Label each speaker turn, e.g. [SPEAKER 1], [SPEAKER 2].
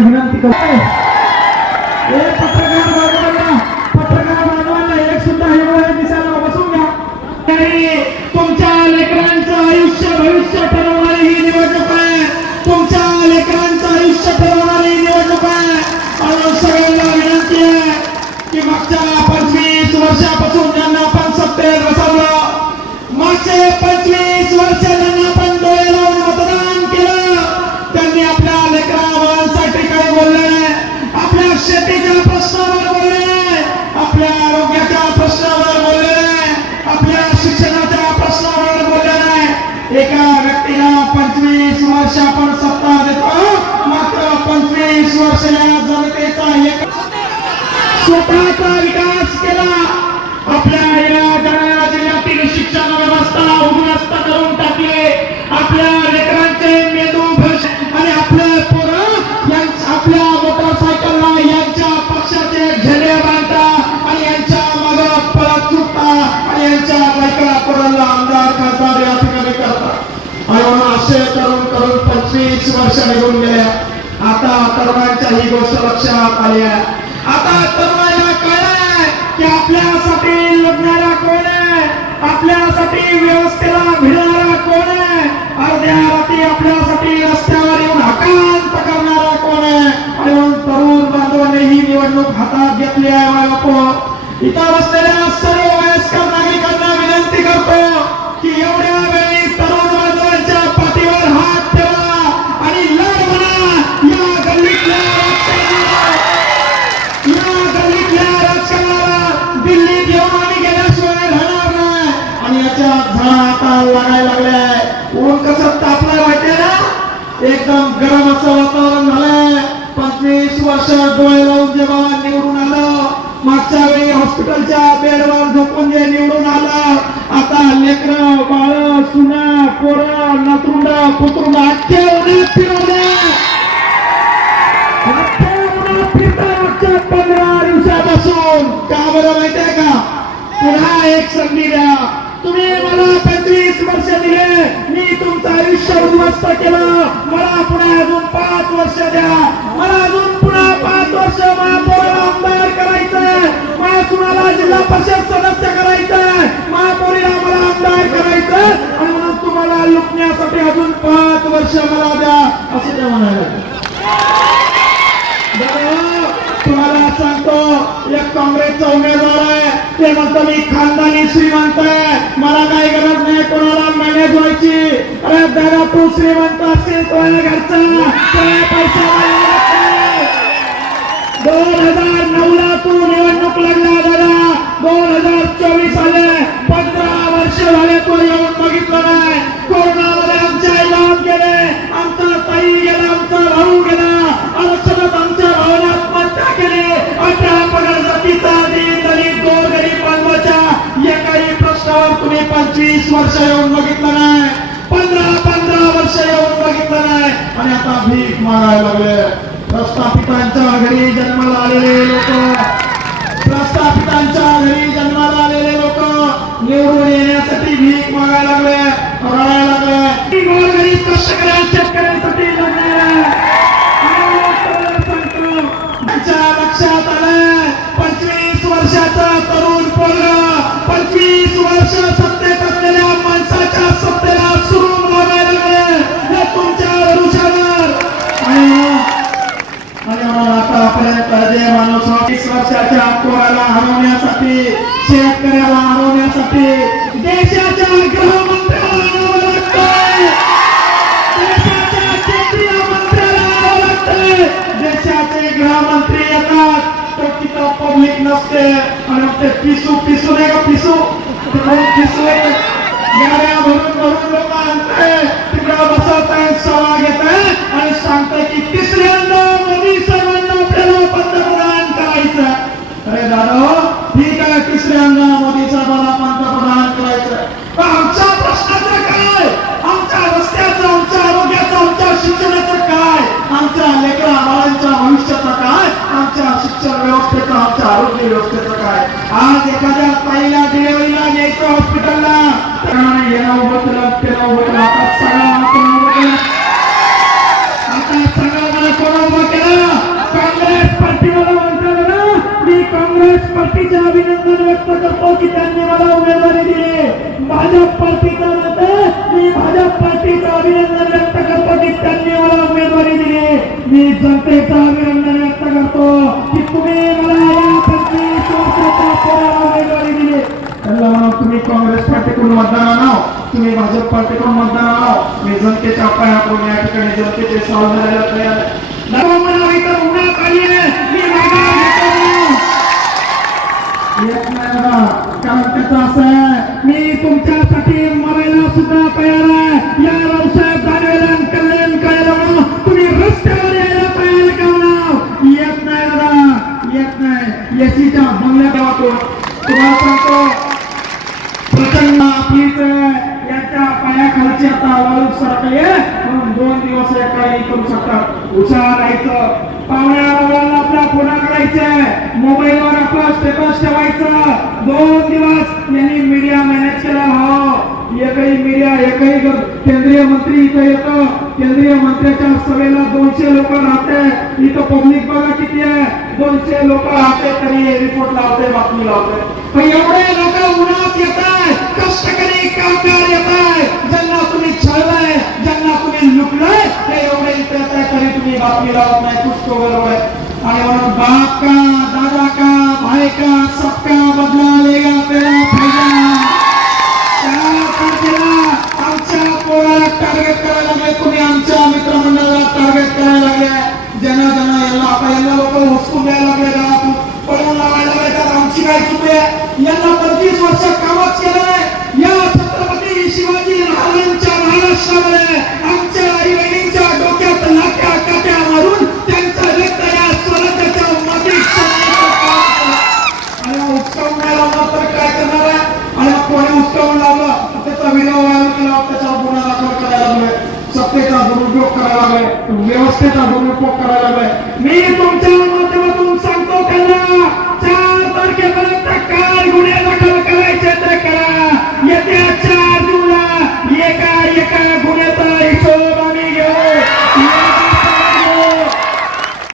[SPEAKER 1] हे पत्रकार बांधवांना पत्रकार बांधवांना एक सुद्धा हिरवळ दिसायला बसून घ्या.
[SPEAKER 2] तुमच्या लेकरांचं आयुष्य भविष्य ठरवणारी ही निवडणूक आहे. तुमच्या लेकरांचं आयुष्य ठरवणारी ही निवडणूक आहे. म्हणून सगळ्यांना विनंती आहे की मागच्या पंचवीस वर्षापासून ज्यांना आपण सत्तेत बसवलं मागचे पंचवीस वर्ष स्वतःचा विकास केला. आपल्या या जालना जिल्ह्यातील शिक्षण व्यवस्था उद्ध्वस्त करून टाकले. आपल्या लेकरांचे मेदू भ्रश आणि आपले पोरं आपल्या मोटरसायकलला यांच्या पक्षाचे झेले बांधता आणि यांच्या मागे पळत सुटता आणि यांच्या लेकरा पोरांना आमदार खासदार या ठिकाणी करतात आणि म्हणून असे करून करून पंचवीस वर्ष निघून गेल्या. आता तरुणांच्या ही गोष्ट लक्षात आली आहे. आता तरुण की आपल्यासाठी लढणारा कोण आहे? आपल्यासाठी व्यवस्थेला भिडणारा कोण आहे? अर्ध्या रात्री आपल्यासाठी रस्त्यावर येऊन हकांत करणारा कोण आहे? आणि म्हणून तरुण बांधवांनी ही निवडणूक हातात घेतली आहे माझ्या बापू इथं बसलेल्या सर्व डोळे लावून जेव्हा निवडून आलं. मागच्या वेळी हॉस्पिटलच्या बेडवर झोपून जे निवडून आलं. आता लेकर बाळ सुना पोरं नातरुंड पुतरुंड अख्खे उन्हात फिरवले. अख्खे उन्हात फिरताय मागच्या पंधरा दिवसापासून. का बरं माहितीये का? पुन्हा एक संधी द्या. तुम्ही मला पंचवीस वर्ष दिले. मी स्पष्ट केलं. मला पुन्हा अजून पाच वर्ष द्या. मला अजून पुन्हा पाच वर्ष महापौर आमदार करायचंय. महासुनाला जिल्हा परिषद सदस्य करायचंय. महापौरीला मला आमदार करायचं आणि म्हणून तुम्हाला लुटण्यासाठी अजून पाच वर्ष मला द्या. असं ते म्हणाले तुम्हाला सांगतो एक काँग्रेसचा उमेदवार आहे. ते म्हणतो मी खानदानी श्रीमंत आहे. मला काही गरज नाही. कोणाला मॅनेज व्हायची अरे दादा तू श्रीमंत असेल तुझ्या घरचा? तुझ्या पैशाला दोन हजार नऊ ला तू निवडणूक लढला दादा दोन हजार चोवीस आले पंधरा वर्ष झाले तू येऊन बघितलं नाही. कोरोनामध्ये आमच्या आई लावून गेले. आमचा ताई गेला आमचा भाऊ गेला. आरक्षणात आमच्या भावाने आत्महत्या केले अठरा पगार जातीचा दिन दलित गोर गरीब बांधवाच्या एकाही प्रश्नावर तुम्ही पंचवीस वर्ष येऊन बघितलं नाही. आणि आता भीक मागायला लागले. प्रस्थापितांच्या घरी जन्माला आलेले लोक. प्रस्थापितांच्या घरी जन्माला आलेले लोक. निवडून येण्यासाठी भीक तिकडून पिसू गाड्या भरून भरून लोक आणते तिकडं बसवत आहे सभा आणि सांगताय की तिसऱ्यांदा ప్రభుత్వ హాస్పిటల్ ಏನೋ ಗೊತ್ತಿಲ್ಲ ಕೆಲವು ಗೊತ್ತಿಲ್ಲ ಸಂಘ ಹಾಕೊಂಡು ಅಂತ ಸಂಘವನ್ನ ಕೊಡೋದಕ್ಕೆಲ್ಲ ಕಾಂಗ್ರೆಸ್ ಪಕ್ಷಿಗಳು ಅಂತ ಈ ಕಾಂಗ್ರೆಸ್
[SPEAKER 1] ಪಕ್ಷಿಗೆ ಅಭಿನಂದನೆ ವ್ಯಕ್ತಪಡಿಸಿದ್ದಾರೆ काँग्रेस पार्टीकडून मतदान आणाव. तुम्ही भाजप पार्टीकडून मतदान आणाव. मी जनतेच्या पाया पडून या ठिकाणी जनतेचे सावध राहायला तयार आहे.
[SPEAKER 2] नवं मला इथं उन्हात आली आहे मी मैदान घेतो
[SPEAKER 1] येत नाही बघा कारण त्याचं असं आहे.
[SPEAKER 2] मी तुमच्यासाठी मरायला सुद्धा तयार आहे. या रावसाहेब दानवेला आणि कल्याण करायला म्हणून तुम्ही रस्त्यावर यायला तयार का म्हणा
[SPEAKER 1] येत नाही दादा येत नाही. एसीच्या बंगल्या गावातून. तुम्हाला सांगतो प्रचंड आपलीच यांच्या पायाखालची आता वाळू सारखं म्हणून दोन दिवस हे काही करू शकतात
[SPEAKER 2] हुशार राहायचं. पाहुण्या रावळाला आपल्या फोना करायचे मोबाईलवर आपला स्टेटस ठेवायचं. दोन दिवस यांनी मीडिया मॅनेज केला. हा एकही मीडिया एकही केंद्रीय मंत्री इथं येतो. केंद्रीय मंत्र्याच्या सभेला दोनशे लोक राहते. इथं पब्लिक बघा किती आहे. दोनशे लोक राहते तरी रिपोर्ट लावते बातमी लावते. पण एवढे लोक उन्हात येत आहे कष्टकरी कामगार येत आहे ज्यांना तुम्ही छळलाय ज्यांना तुम्ही लुटलंय ते एवढे इतर तरी तुम्ही बातमी लावत नाही कुछ बरोबर आणि म्हणून बाप আজকে তা হল উপকার লাগবে নিয়ে তুমি